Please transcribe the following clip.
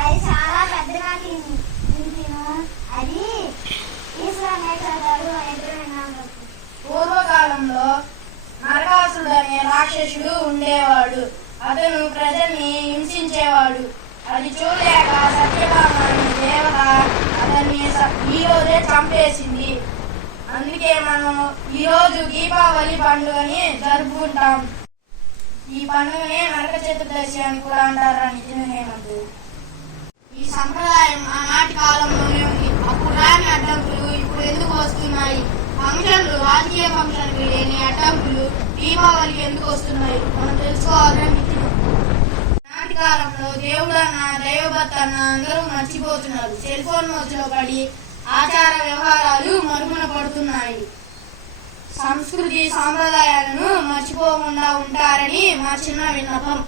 అది చాలా పెద్దగా తింటిను అది ఈశ్వరమేశ్వరు పూర్వకాలంలో నరకాసుడు అనే రాక్షసుడు ఉండేవాడు. అతను ప్రజల్ని హింసించేవాడు. అది చూడలేక సత్యభామ అనే దేవత అతన్ని ఈరోజే చంపేసింది. అందుకే మనం ఈరోజు దీపావళి పండుగని జరుపుకుంటాం. పండుగనే నరక చతుర్దశి అని కూడా అంటారా నిజమేమంటూ ఈ సంప్రదాయం ఆనాటి కాలంలోనే ఉంది అప్పుడు రాని అడ్డంకులు ఇప్పుడు ఎందుకు వస్తున్నాయి? ఫంక్షన్లు రాజకీయ ఫంక్షన్లు లేని అడ్డంకులు దీపావళి ఎందుకు వస్తున్నాయి? మనం తెలుసుకోవాలని నాటి కాలంలో దేవుడన్న దైవభక్తన్న అందరూ మర్చిపోతున్నారు. సెల్ ఫోన్ మధ్యలో పడి ఆచార వ్యవహారాలు మరుగున పడుతున్నాయి. సంస్కృతి సాంప్రదాయాలను మర్చిపోకుండా ఉంటారని మా చిన్న విన్నపం.